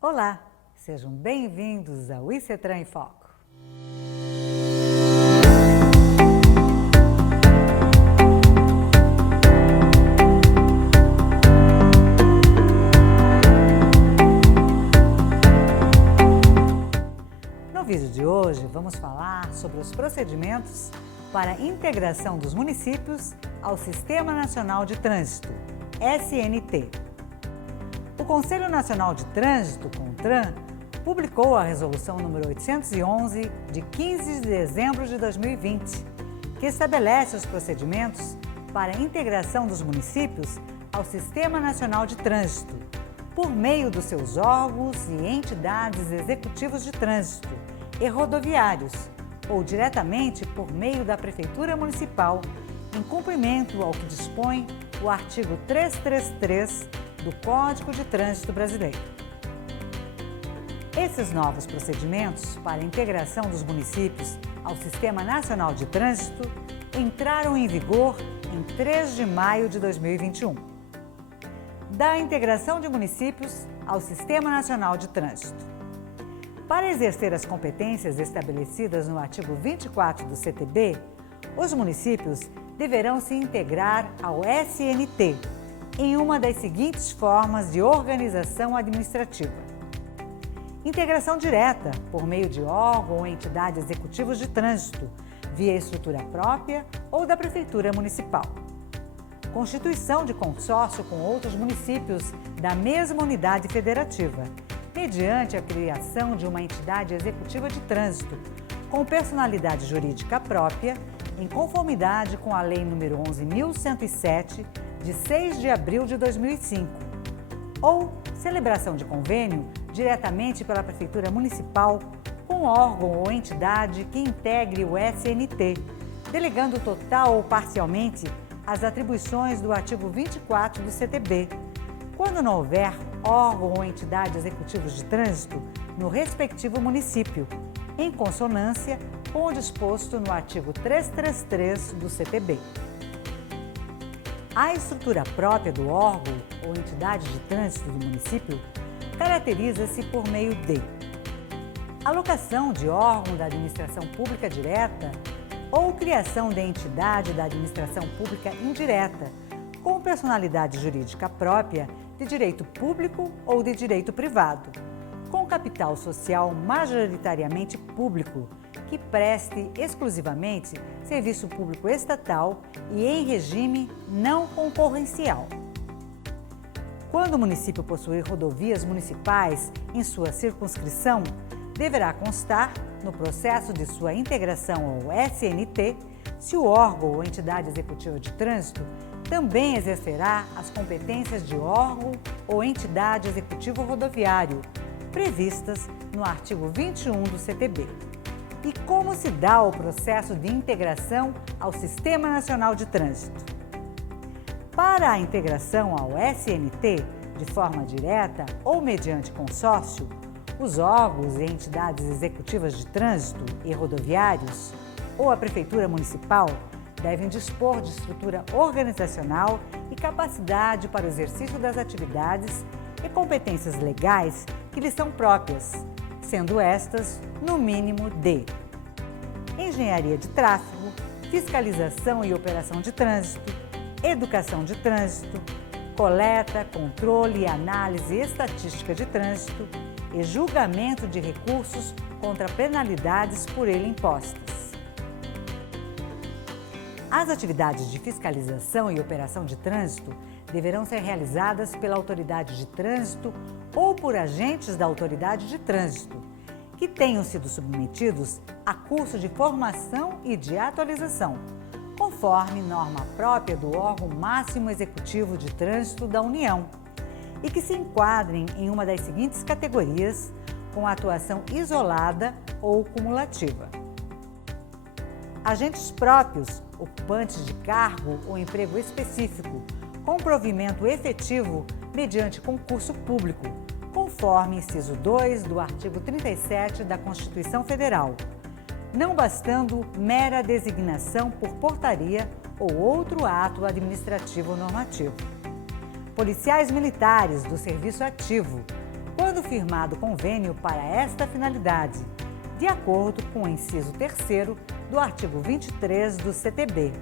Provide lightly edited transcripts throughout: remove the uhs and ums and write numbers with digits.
Olá, sejam bem-vindos ao ICETRAN em Foco. No vídeo de hoje, vamos falar sobre os procedimentos para a integração dos municípios ao Sistema Nacional de Trânsito, SNT. O Conselho Nacional de Trânsito, CONTRAN, publicou a Resolução número 811, de 15 de dezembro de 2020, que estabelece os procedimentos para a integração dos municípios ao Sistema Nacional de Trânsito, por meio dos seus órgãos e entidades executivos de trânsito e rodoviários, ou diretamente por meio da Prefeitura Municipal, em cumprimento ao que dispõe o artigo 333 do Código de Trânsito Brasileiro. Esses novos procedimentos para a integração dos municípios ao Sistema Nacional de Trânsito entraram em vigor em 3 de maio de 2021. Da integração de municípios ao Sistema Nacional de Trânsito. Para exercer as competências estabelecidas no artigo 24 do CTB, os municípios deverão se integrar ao SNT, em uma das seguintes formas de organização administrativa. Integração direta, por meio de órgão ou entidade executivos de trânsito, via estrutura própria ou da Prefeitura Municipal. Constituição de consórcio com outros municípios da mesma unidade federativa, mediante a criação de uma entidade executiva de trânsito, com personalidade jurídica própria, em conformidade com a Lei nº 11.107, de 6 de abril de 2005, ou celebração de convênio diretamente pela Prefeitura Municipal com órgão ou entidade que integre o SNT, delegando total ou parcialmente as atribuições do artigo 24 do CTB, quando não houver órgão ou entidade executivos de trânsito no respectivo município, em consonância com o disposto no artigo 333 do CTB. A estrutura própria do órgão ou entidade de trânsito do município caracteriza-se por meio de alocação de órgão da administração pública direta ou criação de entidade da administração pública indireta, com personalidade jurídica própria de direito público ou de direito privado, com capital social majoritariamente público, que preste exclusivamente serviço público estatal e em regime não concorrencial. Quando o município possuir rodovias municipais em sua circunscrição, deverá constar, no processo de sua integração ao SNT, se o órgão ou entidade executiva de trânsito também exercerá as competências de órgão ou entidade executivo rodoviário, previstas no artigo 21 do CTB. E como se dá o processo de integração ao Sistema Nacional de Trânsito? Para a integração ao SNT, de forma direta ou mediante consórcio, os órgãos e entidades executivas de trânsito e rodoviários ou a Prefeitura Municipal devem dispor de estrutura organizacional e capacidade para o exercício das atividades e competências legais que lhes são próprias, sendo estas, no mínimo, de engenharia de tráfego, fiscalização e operação de trânsito, educação de trânsito, coleta, controle e análise estatística de trânsito e julgamento de recursos contra penalidades por ele impostas. As atividades de fiscalização e operação de trânsito deverão ser realizadas pela autoridade de trânsito ou por agentes da autoridade de trânsito, que tenham sido submetidos a curso de formação e de atualização, conforme norma própria do órgão máximo executivo de trânsito da União, e que se enquadrem em uma das seguintes categorias, com atuação isolada ou cumulativa. Agentes próprios, ocupantes de cargo ou emprego específico, com provimento efetivo mediante concurso público, conforme inciso 2 do artigo 37 da Constituição Federal, não bastando mera designação por portaria ou outro ato administrativo normativo. Policiais militares do serviço ativo, quando firmado convênio para esta finalidade, de acordo com o inciso 3º do artigo 23 do CTB,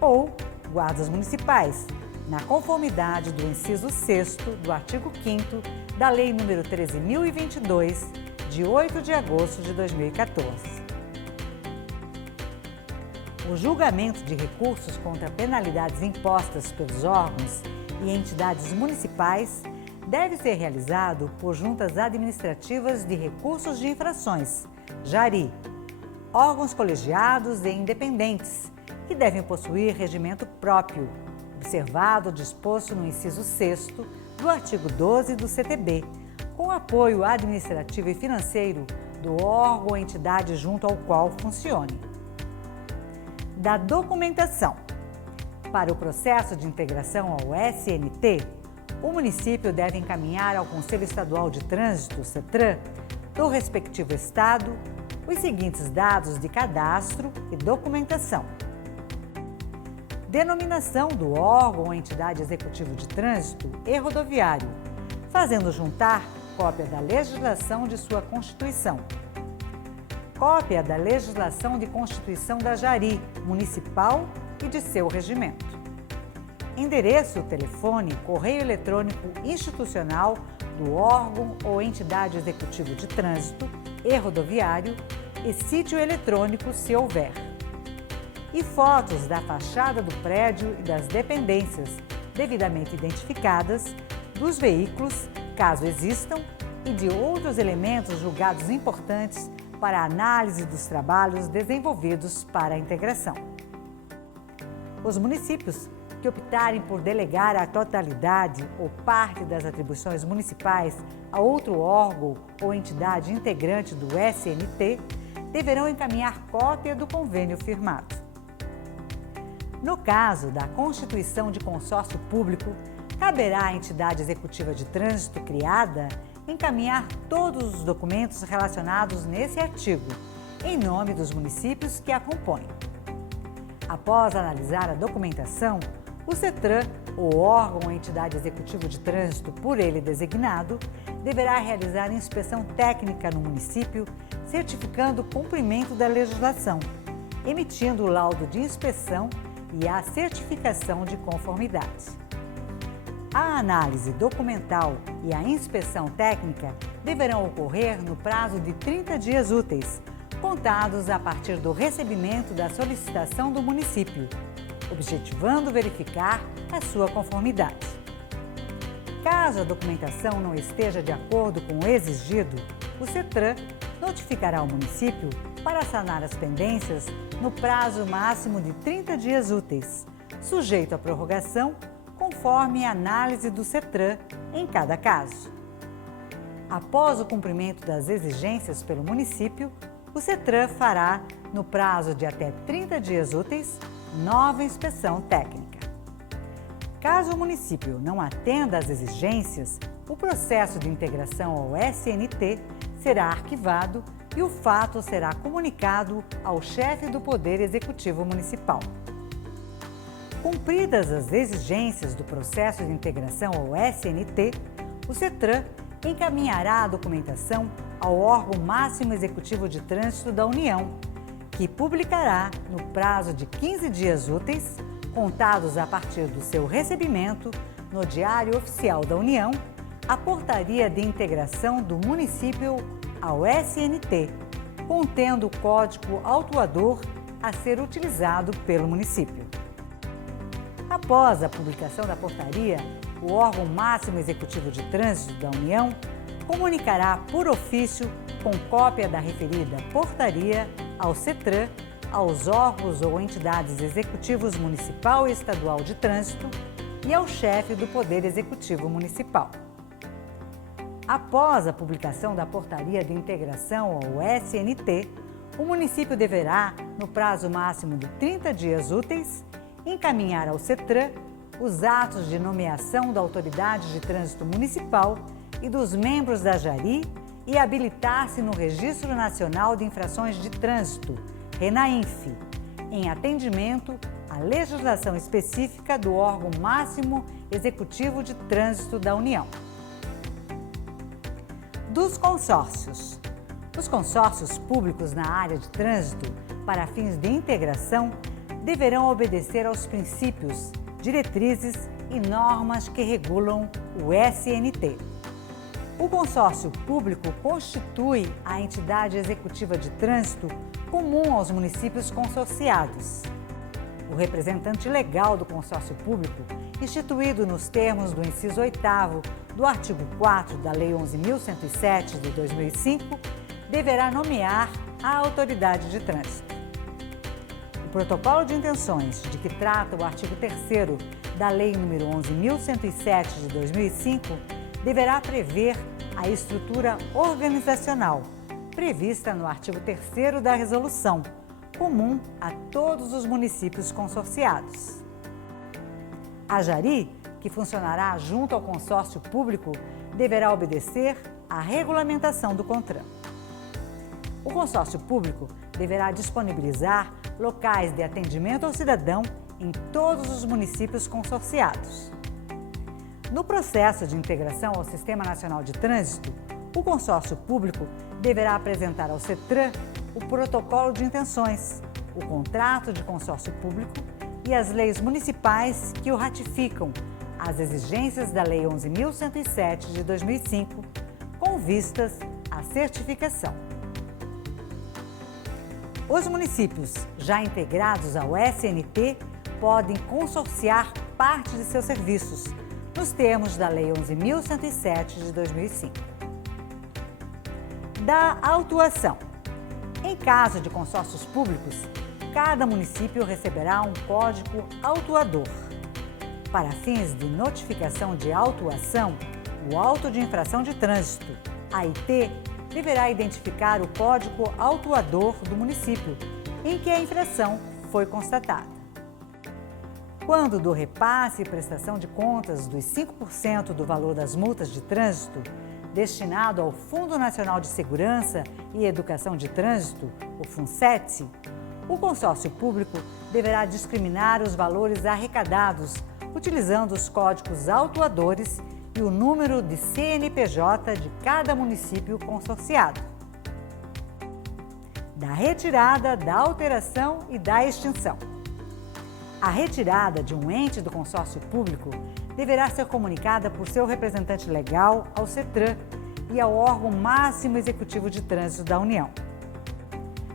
ou guardas municipais, na conformidade do inciso 6º do artigo 5º da Lei nº 13.022, de 8 de agosto de 2014. O julgamento de recursos contra penalidades impostas pelos órgãos e entidades municipais deve ser realizado por juntas administrativas de recursos de infrações, JARI, órgãos colegiados e independentes, que devem possuir regimento próprio, observado o disposto no inciso 6º do artigo 12 do CTB, com apoio administrativo e financeiro do órgão ou entidade junto ao qual funcione. Da documentação. Para o processo de integração ao SNT, o município deve encaminhar ao Conselho Estadual de Trânsito, CETRAN, do respectivo estado, os seguintes dados de cadastro e documentação: denominação do órgão ou entidade executivo de trânsito e rodoviário, fazendo juntar cópia da legislação de sua Constituição, cópia da legislação de constituição da JARI municipal e de seu regimento, endereço, telefone, correio eletrônico institucional do órgão ou entidade executivo de trânsito e rodoviário e sítio eletrônico, se houver, e fotos da fachada do prédio e das dependências devidamente identificadas, dos veículos, caso existam, e de outros elementos julgados importantes para a análise dos trabalhos desenvolvidos para a integração. Os municípios que optarem por delegar a totalidade ou parte das atribuições municipais a outro órgão ou entidade integrante do SNT deverão encaminhar cópia do convênio firmado. No caso da constituição de consórcio público, caberá à entidade executiva de trânsito criada encaminhar todos os documentos relacionados nesse artigo, em nome dos municípios que a compõem. Após analisar a documentação, o CETRAN, o órgão ou entidade executiva de trânsito por ele designado, deverá realizar inspeção técnica no município, certificando o cumprimento da legislação, emitindo o laudo de inspeção e a certificação de conformidade. A análise documental e a inspeção técnica deverão ocorrer no prazo de 30 dias úteis, contados a partir do recebimento da solicitação do município, objetivando verificar a sua conformidade. Caso a documentação não esteja de acordo com o exigido, o CETRAN notificará o município para sanar as pendências no prazo máximo de 30 dias úteis, sujeito à prorrogação, conforme a análise do CETRAN em cada caso. Após o cumprimento das exigências pelo município, o CETRAN fará, no prazo de até 30 dias úteis, nova inspeção técnica. Caso o município não atenda às exigências, o processo de integração ao SNT será arquivado e o fato será comunicado ao chefe do Poder Executivo Municipal. Cumpridas as exigências do processo de integração ao SNT, o CETRAN encaminhará a documentação ao órgão máximo executivo de trânsito da União, que publicará, no prazo de 15 dias úteis, contados a partir do seu recebimento, no Diário Oficial da União, a portaria de integração do município ao SNT, contendo o código autuador a ser utilizado pelo município. Após a publicação da portaria, o órgão máximo executivo de trânsito da União comunicará por ofício, com cópia da referida portaria, ao CETRAN, aos órgãos ou entidades executivos municipal e estadual de trânsito e ao chefe do Poder Executivo Municipal. Após a publicação da portaria de integração ao SNT, o município deverá, no prazo máximo de 30 dias úteis, encaminhar ao CETRAN os atos de nomeação da Autoridade de Trânsito Municipal e dos membros da JARI e habilitar-se no Registro Nacional de Infrações de Trânsito, RENAINF, em atendimento à legislação específica do órgão máximo executivo de trânsito da União. Dos consórcios. Os consórcios públicos na área de trânsito, para fins de integração, deverão obedecer aos princípios, diretrizes e normas que regulam o SNT. O consórcio público constitui a entidade executiva de trânsito comum aos municípios consorciados. O representante legal do consórcio público, instituído nos termos do inciso 8º do artigo 4 da Lei 11.107 de 2005, deverá nomear a autoridade de trânsito. O protocolo de intenções de que trata o artigo 3º da Lei nº 11.107 de 2005 deverá prever a estrutura organizacional prevista no artigo 3º da resolução, comum a todos os municípios consorciados. A Jari, que funcionará junto ao consórcio público, deverá obedecer à regulamentação do CONTRAN. O consórcio público deverá disponibilizar locais de atendimento ao cidadão em todos os municípios consorciados. No processo de integração ao Sistema Nacional de Trânsito, o consórcio público deverá apresentar ao CETRAN o protocolo de intenções, o contrato de consórcio público e as leis municipais que o ratificam, as exigências da Lei 11.107 de 2005, com vistas à certificação. Os municípios já integrados ao SNT podem consorciar parte de seus serviços, nos termos da Lei 11.107 de 2005. Da autuação. Em caso de consórcios públicos, cada município receberá um código autuador. Para fins de notificação de autuação, o auto de infração de trânsito, AIT, deverá identificar o código autuador do município em que a infração foi constatada. Quando do repasse e prestação de contas dos 5% do valor das multas de trânsito, destinado ao Fundo Nacional de Segurança e Educação de Trânsito, o FUNSET, o consórcio público deverá discriminar os valores arrecadados utilizando os códigos autuadores e o número de CNPJ de cada município consorciado. Da retirada, da alteração e da extinção. A retirada de um ente do consórcio público deverá ser comunicada por seu representante legal ao CETRAN e ao órgão máximo executivo de trânsito da União.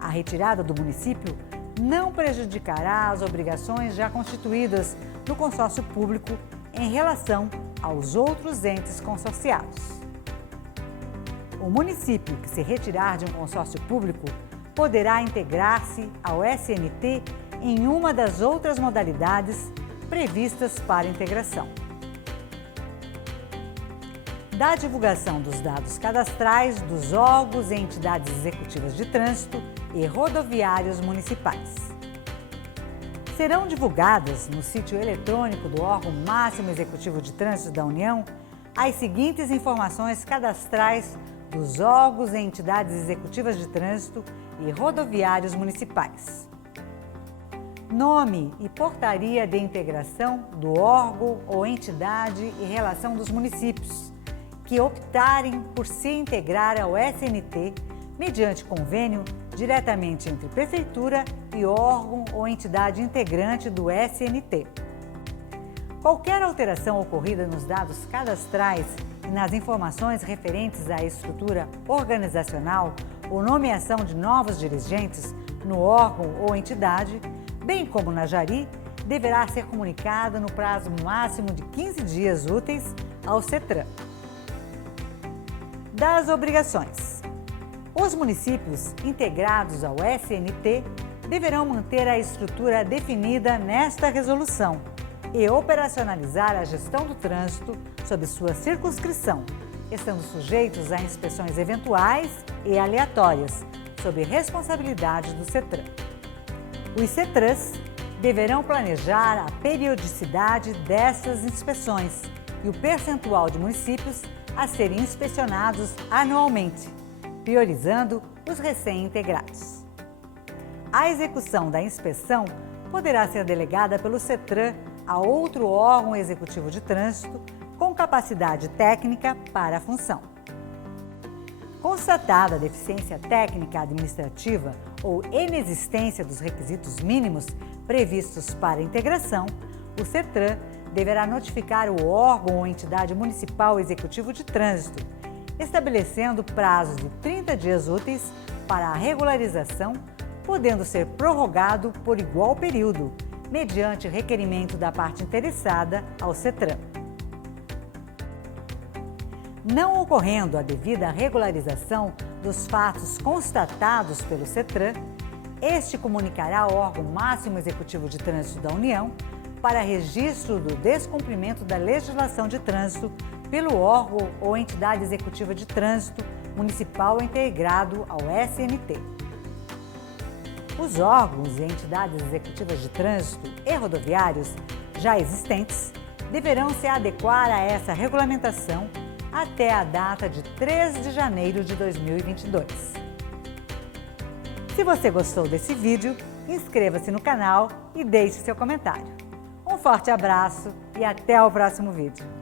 A retirada do município não prejudicará as obrigações já constituídas no consórcio público em relação aos outros entes consorciados. O município que se retirar de um consórcio público poderá integrar-se ao SNT em uma das outras modalidades previstas para integração. Da divulgação dos dados cadastrais dos órgãos e entidades executivas de trânsito e rodoviários municipais. Serão divulgadas no sítio eletrônico do órgão máximo executivo de trânsito da União as seguintes informações cadastrais dos órgãos e entidades executivas de trânsito e rodoviários municipais. Nome e portaria de integração do órgão ou entidade e relação dos municípios que optarem por se integrar ao SNT mediante convênio diretamente entre prefeitura e órgão ou entidade integrante do SNT. Qualquer alteração ocorrida nos dados cadastrais e nas informações referentes à estrutura organizacional ou nomeação de novos dirigentes no órgão ou entidade, bem como na Jari, deverá ser comunicada no prazo máximo de 15 dias úteis ao CETRAN. Das obrigações. Os municípios integrados ao SNT deverão manter a estrutura definida nesta resolução e operacionalizar a gestão do trânsito sob sua circunscrição, estando sujeitos a inspeções eventuais e aleatórias, sob responsabilidade do CETRAN. Os CETRANs deverão planejar a periodicidade dessas inspeções e o percentual de municípios a serem inspecionados anualmente, priorizando os recém-integrados. A execução da inspeção poderá ser delegada pelo CETRAN a outro órgão executivo de trânsito com capacidade técnica para a função. Constatada a deficiência técnica administrativa ou inexistência dos requisitos mínimos previstos para a integração, o CETRAN deverá notificar o órgão ou entidade municipal executivo de trânsito, estabelecendo prazo de 30 dias úteis para a regularização, podendo ser prorrogado por igual período, mediante requerimento da parte interessada ao CETRAN. Não ocorrendo a devida regularização dos fatos constatados pelo CETRAN, este comunicará ao órgão máximo executivo de trânsito da União para registro do descumprimento da legislação de trânsito pelo órgão ou entidade executiva de trânsito municipal integrado ao SMT. Os órgãos e entidades executivas de trânsito e rodoviários já existentes deverão se adequar a essa regulamentação até a data de 3 de janeiro de 2022. Se você gostou desse vídeo, inscreva-se no canal e deixe seu comentário. Um forte abraço e até o próximo vídeo.